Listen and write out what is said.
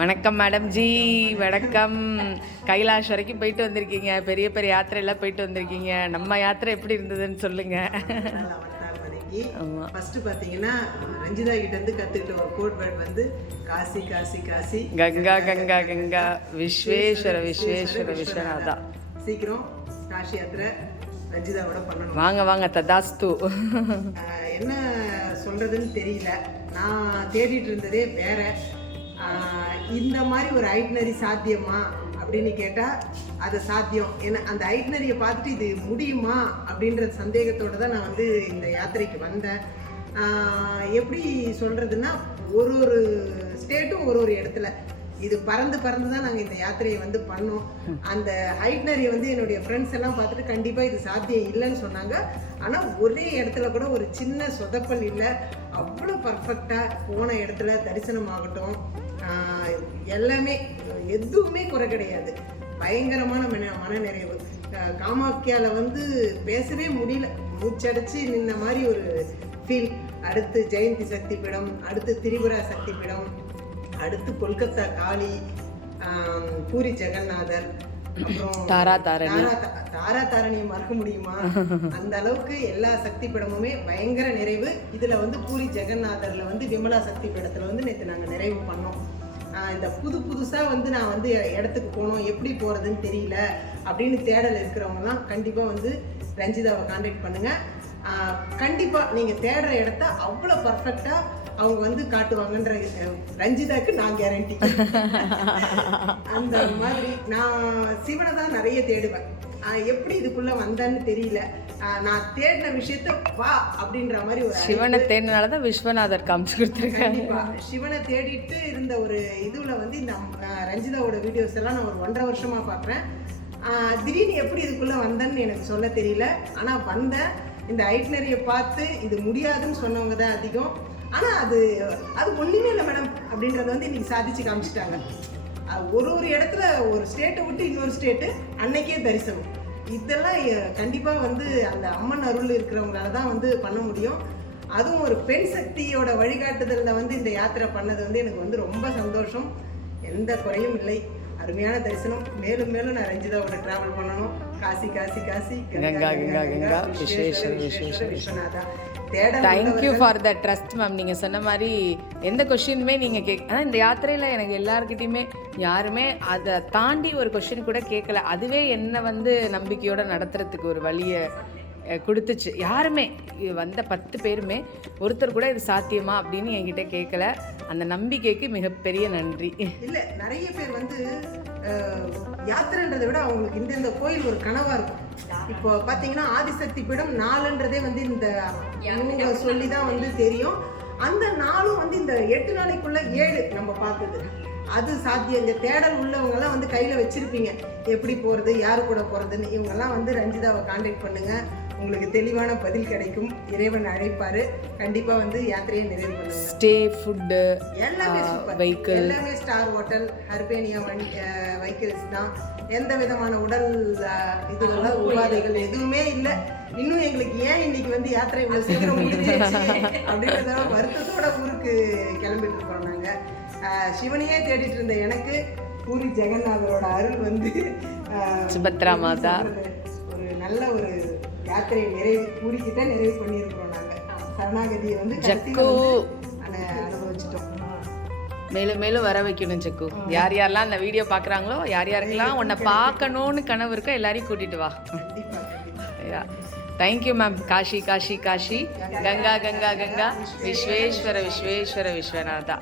வணக்கம் madam G, வணக்கம். கைலாஷ் வரைக்கும் போயிட்டு வந்திருக்கீங்க, பெரிய பெரிய யாத்திரையெல்லாம் போயிட்டு வந்திருக்கீங்க. நம்ம யாத்திரை எப்படி இருந்ததுன்னு சொல்லுங்க. ஃபர்ஸ்ட் பாத்தீங்கன்னா ரஞ்சிதா கிட்ட இருந்து கத்துக்கிட்ட ஒரு கோட் வேர்ட் வந்து காசி காசி காசி, கங்கா கங்கா கங்கா, விஸ்வேஸ்வர விஸ்வேஸ்வர விஸ்வநாதா. சீக்கிரம் காசி யாத்திரை ரஞ்சிதாவோட பண்ணணும். வாங்க வாங்க, ததாஸ்து. என்ன சொல்றதுன்னு தெரியல. நான் தேடிட்டு இருந்ததே வேற. இந்த மாதிரி ஒரு ஐட்னரி சாத்தியமா அப்படின்னு கேட்டால் அது சாத்தியம். ஏன்னா அந்த ஐட்னரியை பார்த்துட்டு இது முடியுமா அப்படின்ற சந்தேகத்தோடு தான் நான் வந்து இந்த யாத்திரைக்கு வந்தேன். எப்படி சொல்கிறதுன்னா, ஒரு ஒரு ஸ்டேட்டும் ஒரு ஒரு இடத்துல இது பறந்து பறந்து தான் நாங்கள் இந்த யாத்திரையை வந்து பண்ணோம். அந்த ஐட்னரியை வந்து என்னுடைய ஃப்ரெண்ட்ஸ் எல்லாம் பார்த்துட்டு கண்டிப்பாக இது சாத்தியம் இல்லைன்னு சொன்னாங்க. ஆனால் ஒரே இடத்துல கூட ஒரு சின்ன சொதப்பல் இல்லை. அவ்வளோ பர்ஃபெக்டாக போன இடத்துல தரிசனம் ஆகட்டும், எல்லாமே எதுவுமே குறை கிடையாது. பயங்கரமான மனநிறைவு. காமாக்கியாவில் வந்து பேசவே முடியல, மூச்சடைச்சு நின்ன மாதிரி ஒரு ஃபீல். அடுத்து ஜெயந்தி சக்தி பீடம், அடுத்து திரிபுரா சக்தி பீடம், அடுத்து கொல்கத்தா காளி, பூரி ஜெகநாதர், அப்புறம் தாரா தாரணியை மறக்க முடியுமா? அந்த அளவுக்கு எல்லா சக்தி பீடமுமே பயங்கர நிறைவு. இதுல வந்து பூரி ஜெகநாதர்ல வந்து விமலா சக்தி பீடத்துல வந்து நேற்று நாங்கள் நிறைவு பண்ணோம். இந்த புதுசா வந்து நான் வந்து இடத்துக்கு போகணும், எப்படி போறதுன்னு தெரியல அப்படின்னு தேடல் இருக்கிறவங்கலாம் கண்டிப்பா வந்து ரஞ்சிதாவை கான்டாக்ட் பண்ணுங்க. கண்டிப்பா நீங்க தேடுற இடத்த அவ்வளோ பர்ஃபெக்டா அவங்க வந்து காட்டுவாங்கன்ற ரஞ்சிதாக்கு நான் கேரண்டி. அந்த மாதிரி நான் சிவனை தான் நிறைய தேடுவேன். எப்படி இதுக்குள்ள வந்தேன்னு தெரியல. நான் தேடின விஷயத்த வா அப்படின்ற மாதிரி ஒரு சிவனை தேடினாலதான் விஸ்வநாதர் காமிச்சு கொடுத்துருக்கேன். கண்டிப்பா சிவனை தேடிட்டு இருந்த ஒரு இதுல வந்து இந்த ரஞ்சிதாவோட வீடியோஸ் எல்லாம் நான் ஒரு 1.5 வருஷமா பார்க்குறேன். திடீர்னு எப்படி இதுக்குள்ள வந்தேன்னு எனக்கு சொல்ல தெரியல. ஆனா வந்தேன். இந்த ஐட்னரியை பார்த்து இது முடியாதுன்னு சொன்னவங்க தான் அதிகம். ஆனால் அது ஒன்றுமே இல்லை மேடம் அப்படின்றத வந்து இன்னைக்கு சாதிச்சு காமிச்சிட்டாங்க. ஒரு ஒரு இடத்துல ஒரு ஸ்டேட்டை விட்டு இன்னொரு ஸ்டேட்டு அன்னைக்கே தரிசனம். இதெல்லாம் கண்டிப்பாக வந்து அந்த அம்மன் அருள் இருக்கிறவங்களால தான் வந்து பண்ண முடியும். அதுவும் ஒரு பெண் சக்தியோட வழிகாட்டுதலில் வந்து இந்த யாத்திரை பண்ணது வந்து எனக்கு வந்து ரொம்ப சந்தோஷம். எந்த குறையும் இல்லை. அருமையான தரிசனம். மேலும் மேலும் நான் ரஞ்சிதாவோட டிராவல் பண்ணணும். Kashi Kashi Kashi, Ganga Ganga Ganga, Vishweshwara Vishweshwara Vishwanatha. Thank you for the trust ma'am. நீங்கள் சொன்ன மாதிரி எந்த கொஷினுமே நீங்கள் ஆனால் இந்த யாத்திரையில் எனக்கு எல்லாருக்கிட்டையுமே யாருமே அதை தாண்டி ஒரு கொஷின் கூட கேட்கல. அதுவே என்னை வந்து நம்பிக்கையோடு நடத்துறதுக்கு ஒரு வழியை கொடுத்துச்சு. யாருமே வந்த 10 பேருமே ஒருத்தர் கூட இது சாத்தியமா அப்படின்னு என்கிட்ட கேட்கல. அந்த நம்பிக்கைக்கு மிகப்பெரிய நன்றி. இல்லை, நிறைய பேர் வந்து யாத்திரைன்றதை விட அவங்களுக்கு இந்த கோயில் ஒரு கனவா இருக்கும். இப்போ பார்த்தீங்கன்னா ஆதிசக்தி பீடம் 4ன்றதே வந்து இந்த இவங்க சொல்லி தான் வந்து தெரியும். அந்த 4ம் வந்து இந்த 8 நாளைக்குள்ள 7 நம்ம பார்த்தது அது சாத்தியம். இந்த தேடல் உள்ளவங்கெல்லாம் வந்து கையில் வச்சிருப்பீங்க, எப்படி போகிறது, யாரு கூட போகிறதுன்னு. இவங்கெல்லாம் வந்து ரஞ்சிதாவை கான்டாக்ட் பண்ணுங்க, உங்களுக்கு தெளிவான பதில் கிடைக்கும். இறைவன் அழைப்பாரு. கண்டிப்பா வந்து யாத்திரையை நிறைவு பண்ணுங்க. ஸ்டே, ஃபுட்டு எல்லாமே சூப்பர். வெஹிக்கிள் எல்லாமே ஸ்டார் ஹோட்டல், ஹர்பேனியா வெஹிக்கிள்ஸ் தான். எந்த விதமான உடல் இதுகள்லாம் உபாதைகள் எதுவுமே இல்லை. இன்னும் எங்களுக்கு ஏன் இன்னைக்கு வந்து யாத்திரை இவ்வளவு சீக்கிரம் முடிஞ்சிருச்சு அப்படின்றத வருத்தத்தோட ஊருக்கு கிளம்பிட்டு இருக்கோம் நாங்க. சிவனையே தேடிட்டு இருந்த எனக்கு பூரி ஜெகநாதரோட அருள் வந்து சுபத்ரா மாதா ஒரு நல்ல ஒரு யாத்திரையை பூரிக்கிட்ட நிறைவு பண்ணியிருக்கிறோம். நாங்கள் சரணாகதியை வந்து அனுபவிச்சிட்டோம். மேலும் மேலும் வர வைக்கணும் சக்கு. யார் யாரெல்லாம் அந்த வீடியோ பார்க்குறாங்களோ, யார் யாருக்கெல்லாம் உன்னை பார்க்கணும்னு கனவு இருக்கோ எல்லாரையும் கூட்டிட்டு வா. Thank you ma'am. காஷி காஷி காஷி, கங்கா கங்கா கங்கா, விஸ்வேஸ்வர விஸ்வேஸ்வர விஸ்வநாதா.